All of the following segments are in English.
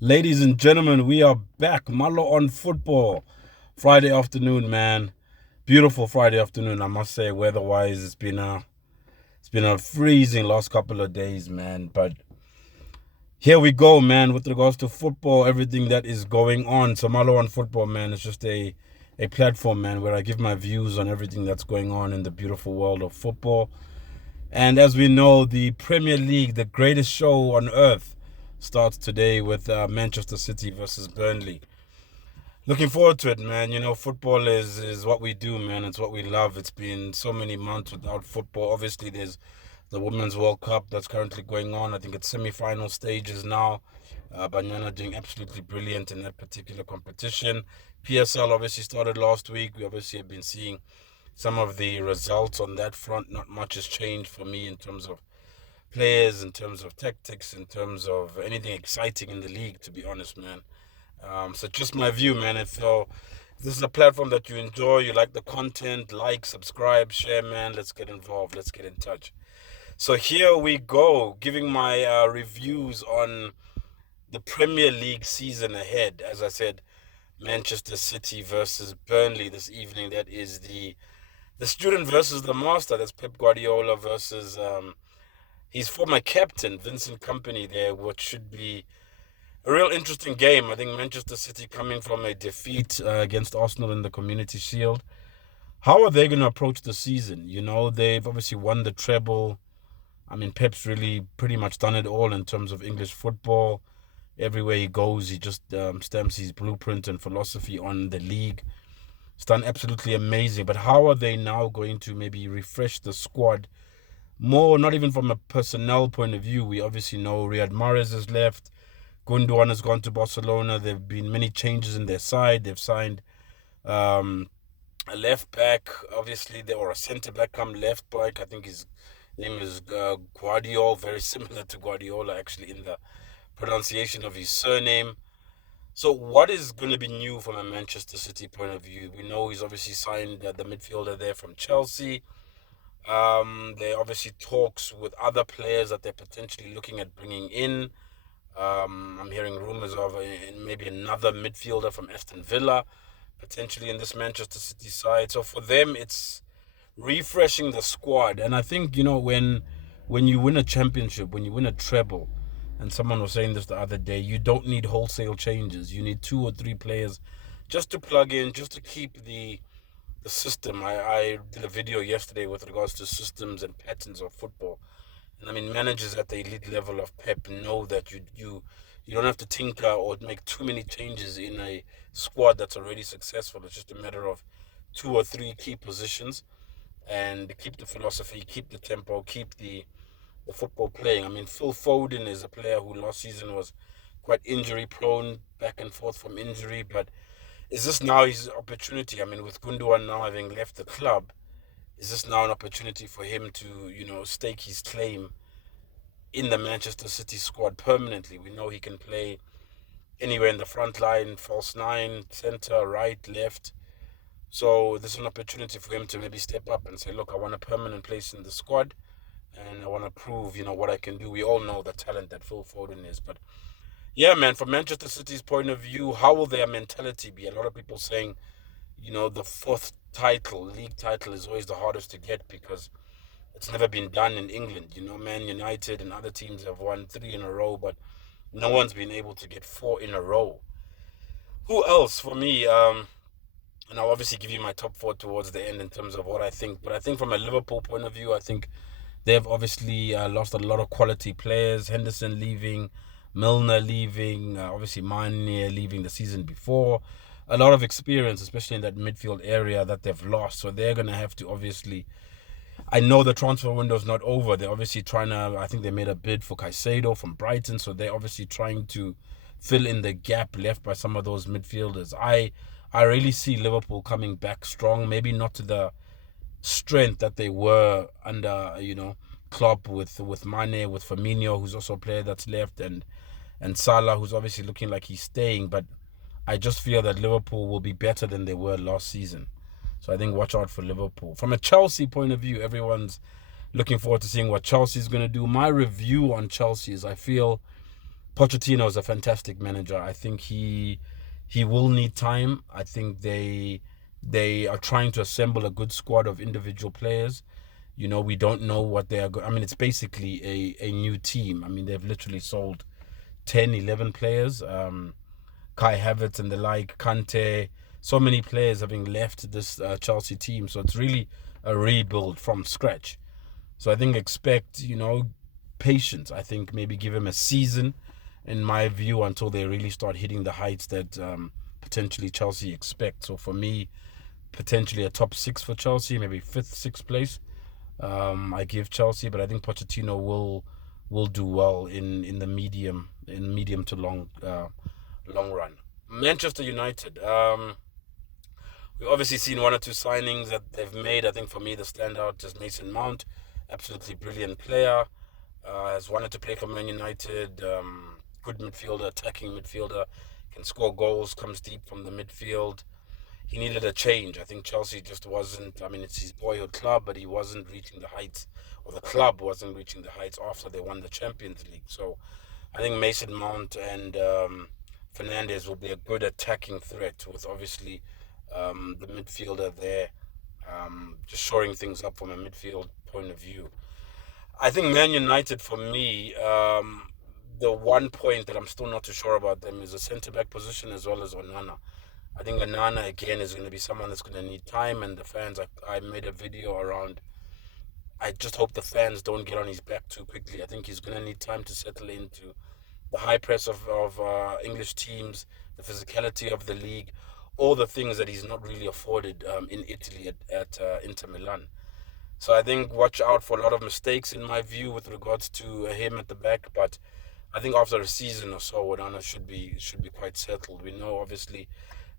Ladies and gentlemen, we are back. Malo on football. Friday afternoon, man. Beautiful Friday afternoon, I must say. Weather-wise, it's been a freezing last couple of days, man. But here we go, man. With regards to football, everything that is going on. So Malo on football, man, is just a platform, man, where I give my views on everything that's going on in the beautiful world of football. And as we know, the Premier League, the greatest show on earth, starts today with Manchester City versus Burnley. Looking forward to it, man. Football is what we do, man. It's what we love. It's been so many months without football. Obviously, there's the Women's World Cup that's currently going on. I think it's semi-final stages now. Banyana doing absolutely brilliant in that particular competition. PSL obviously started last week. We obviously have been seeing some of the results on that front. Not much has changed for me in terms of players, in terms of tactics, in terms of anything exciting in the league, to be honest, man. So just my view, man. If this is a platform that you enjoy, you like the content, like, subscribe, share, man. Let's get involved. Let's get in touch. So here we go, giving my reviews on the Premier League season ahead. As I said, Manchester City versus Burnley this evening. That is the student versus the master. That's Pep Guardiola versus his former captain, Vincent Company, there, what should be a real interesting game. I think Manchester City coming from a defeat against Arsenal in the Community Shield. How are they going to approach the season? They've obviously won the treble. I mean, Pep's really pretty much done it all in terms of English football. Everywhere he goes, he just stamps his blueprint and philosophy on the league. It's done absolutely amazing. But how are they now going to maybe refresh the squad more, not even from a personnel point of view? We obviously know Riyad Mahrez has left. Gundogan has gone to Barcelona. There have been many changes in their side. They've signed um, a left back, obviously, or a centre back come left back. I think his name is Guardiola, very similar to Guardiola, actually, in the pronunciation of his surname. So, what is going to be new from a Manchester City point of view? We know he's obviously signed the midfielder there from Chelsea. There are obviously talks with other players that they're potentially looking at bringing in. I'm hearing rumors of maybe another midfielder from Aston Villa, potentially in this Manchester City side. So for them, it's refreshing the squad. And I think when you win a championship, when you win a treble, and someone was saying this the other day, you don't need wholesale changes. You need two or three players just to plug in, just to keep the system. I did a video yesterday with regards to systems and patterns of football. And I mean, managers at the elite level of Pep know that you don't have to tinker or make too many changes in a squad that's already successful. It's just a matter of two or three key positions and keep the philosophy, keep the tempo, keep the football playing. I mean, Phil Foden is a player who last season was quite injury prone, back and forth from injury, but is this now his opportunity? I mean, with Gundogan now having left the club, is this now an opportunity for him to, stake his claim in the Manchester City squad permanently? We know he can play anywhere in the front line, false nine, center, right, left. So there's an opportunity for him to maybe step up and say, look, I want a permanent place in the squad and I want to prove, what I can do. We all know the talent that Phil Foden is. But yeah, man, from Manchester City's point of view, how will their mentality be? A lot of people saying, the fourth league title, is always the hardest to get because it's never been done in England. Man United and other teams have won three in a row, but no one's been able to get four in a row. Who else for me? And I'll obviously give you my top four towards the end in terms of what I think. But I think from a Liverpool point of view, I think they've obviously lost a lot of quality players. Henderson leaving, Milner leaving, obviously Mane leaving the season before. A lot of experience, especially in that midfield area, that they've lost. So they're going to have to obviously. I know the transfer window's not over. They're obviously trying to. I think they made a bid for Caicedo from Brighton, so they're obviously trying to fill in the gap left by some of those midfielders. I really see Liverpool coming back strong. Maybe not to the strength that they were under, Klopp with Mane, with Firmino, who's also a player that's left, and Salah, who's obviously looking like he's staying. But I just feel that Liverpool will be better than they were last season. So I think watch out for Liverpool. From a Chelsea point of view, everyone's looking forward to seeing what Chelsea is going to do. My review on Chelsea is I feel Pochettino is a fantastic manager. I think he will need time. I think they are trying to assemble a good squad of individual players. You know, we don't know what they are I mean, it's basically a new team. I mean, they've literally sold 10, 11 players. Kai Havertz and the like, Kante, so many players having left this Chelsea team. So it's really a rebuild from scratch. So I think expect, patience. I think maybe give him a season, in my view, until they really start hitting the heights that potentially Chelsea expect. So for me, potentially a top 6 for Chelsea, maybe 5th, 6th place. I give Chelsea, but I think Pochettino will do well in the medium to long run. Manchester United. We've obviously seen one or two signings that they've made. I think for me the standout is Mason Mount, absolutely brilliant player. Has wanted to play for Man United. Good midfielder, attacking midfielder, can score goals, comes deep from the midfield. He needed a change. I think Chelsea just wasn't, I mean, it's his boyhood club, but he wasn't reaching the heights, or the club wasn't reaching the heights after they won the Champions League. So I think Mason Mount and Fernandes will be a good attacking threat, with obviously the midfielder there, just shoring things up from a midfield point of view. I think Man United, for me, the one point that I'm still not too sure about them is the centre-back position, as well as Onana. I think Onana, again, is going to be someone that's going to need time, and the fans, I made a video around, I just hope the fans don't get on his back too quickly. I think he's going to need time to settle into the high press of English teams, the physicality of the league, all the things that he's not really afforded in Italy at Inter Milan. So I think watch out for a lot of mistakes, in my view, with regards to him at the back. But I think after a season or so, Onana should be quite settled. We know, obviously,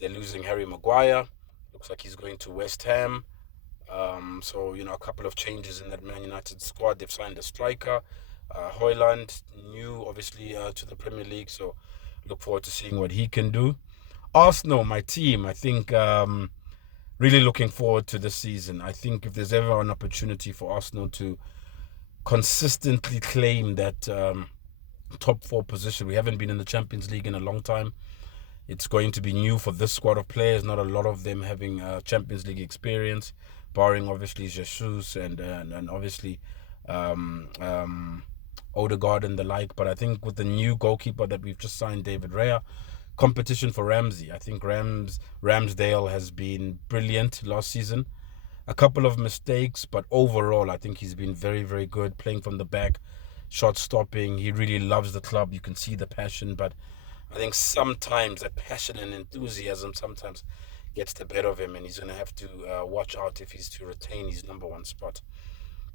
they're losing Harry Maguire. Looks like he's going to West Ham. So, a couple of changes in that Man United squad. They've signed a striker, Højlund, new, obviously, to the Premier League. So look forward to seeing what he can do. Arsenal, my team, I think really looking forward to this season. I think if there's ever an opportunity for Arsenal to consistently claim that top 4 position, we haven't been in the Champions League in a long time. It's going to be new for this squad of players, not a lot of them having Champions League experience, barring obviously Jesus and obviously Odegaard and the like. But I think with the new goalkeeper that we've just signed, David Raya, competition for Ramsey. I think Ramsdale has been brilliant last season. A couple of mistakes, but overall I think he's been very, very good, playing from the back, shot stopping. He really loves the club. You can see the passion, but I think sometimes that passion and enthusiasm sometimes gets the better of him, and he's going to have to watch out if he's to retain his number 1 spot.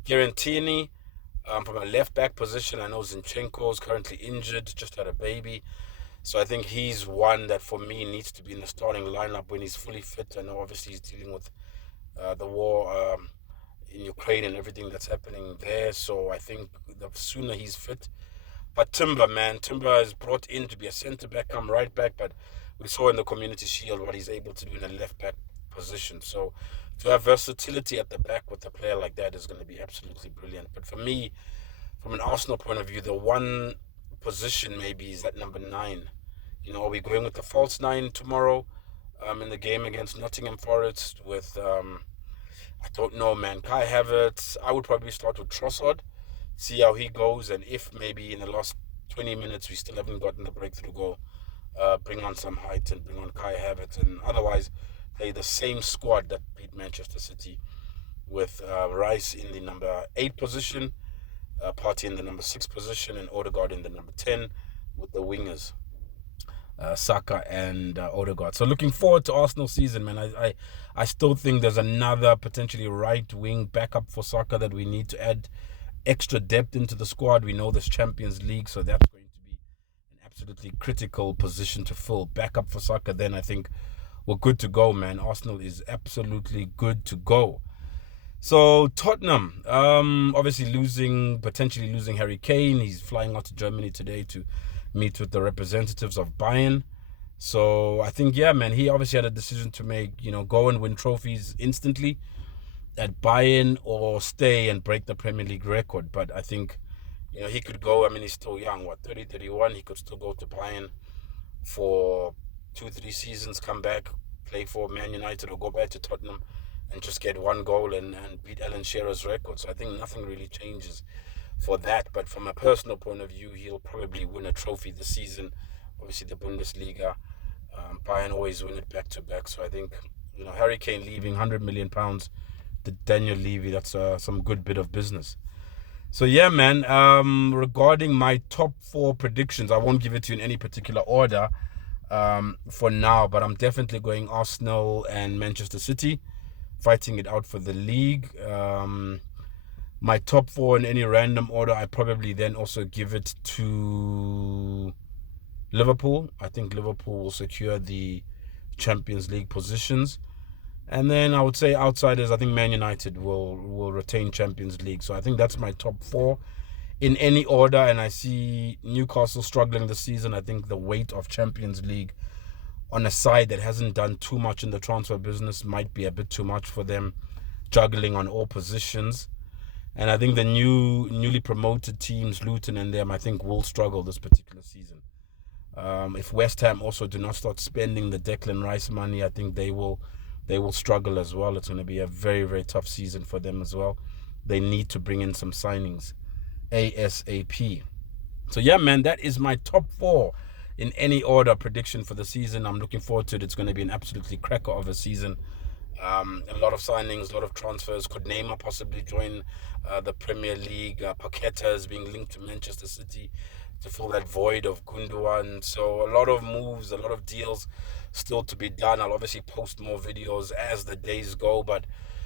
Kieran Tierney, from a left-back position. I know Zinchenko is currently injured, just had a baby. So I think he's one that, for me, needs to be in the starting lineup when he's fully fit. I know, obviously, he's dealing with the war in Ukraine and everything that's happening there. So I think the sooner he's fit. But Timber is brought in to be a centre-back, come right-back, but we saw in the Community Shield what he's able to do in a left-back position. So to have versatility at the back with a player like that is going to be absolutely brilliant. But for me, from an Arsenal point of view, the one position maybe is at number 9. Are we going with the false 9 tomorrow in the game against Nottingham Forest with, I don't know, man, Kai Havertz? I would probably start with Trossard, see how he goes, and if maybe in the last 20 minutes we still haven't gotten the breakthrough goal, bring on some height and bring on Kai Havertz, and otherwise play the same squad that beat Manchester City with Rice in the number 8 position, Partey in the number 6 position, and Odegaard in the number 10 with the wingers, Saka and Odegaard. So looking forward to Arsenal season, man. I still think there's another potentially right wing backup for Saka that we need to add extra depth into the squad. We know this Champions League, so that's going to be an absolutely critical position to fill. Backup for Saka, then I think we're good to go, man. Arsenal is absolutely good to go. So Tottenham, obviously potentially losing Harry Kane. He's flying out to Germany today to meet with the representatives of Bayern. So I think, yeah, man, he obviously had a decision to make, go and win trophies instantly at Bayern or stay and break the Premier League record. But I think, He could go. I mean, he's still young. What, 30, 31? He could still go to Bayern for 2, 3 seasons, come back, play for Man United, or go back to Tottenham and just get one goal and beat Alan Shearer's record. So I think nothing really changes for that. But from a personal point of view, he'll probably win a trophy this season. Obviously, the Bundesliga. Bayern always win it back to back. So I think, Harry Kane leaving £100 million, the Daniel Levy, that's some good bit of business. So yeah, man, regarding my top 4 predictions, I won't give it to you in any particular order for now, but I'm definitely going Arsenal and Manchester City, fighting it out for the league. My top 4 in any random order, I probably then also give it to Liverpool. I think Liverpool will secure the Champions League positions. And then I would say outsiders, I think Man United will retain Champions League. So I think that's my top 4 in any order. And I see Newcastle struggling this season. I think the weight of Champions League on a side that hasn't done too much in the transfer business might be a bit too much for them, juggling on all positions. And I think the newly promoted teams, Luton and them, I think will struggle this particular season. If West Ham also do not start spending the Declan Rice money, I think they will struggle as well. It's going to be a very, very tough season for them as well. They need to bring in some signings ASAP. So yeah, man, that is my top 4 in any order prediction for the season. I'm looking forward to it. It's going to be an absolutely cracker of a season. A lot of signings, a lot of transfers. Could Neymar possibly join the Premier League? Paqueta is being linked to Manchester City to fill that void of Gundogan. So a lot of moves, a lot of deals still to be done. I'll obviously post more videos as the days go, but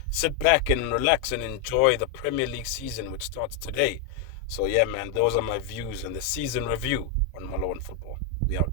sit back and relax and enjoy the Premier League season, which starts today. So yeah, man, those are my views and the season review on Malo on Football. We out.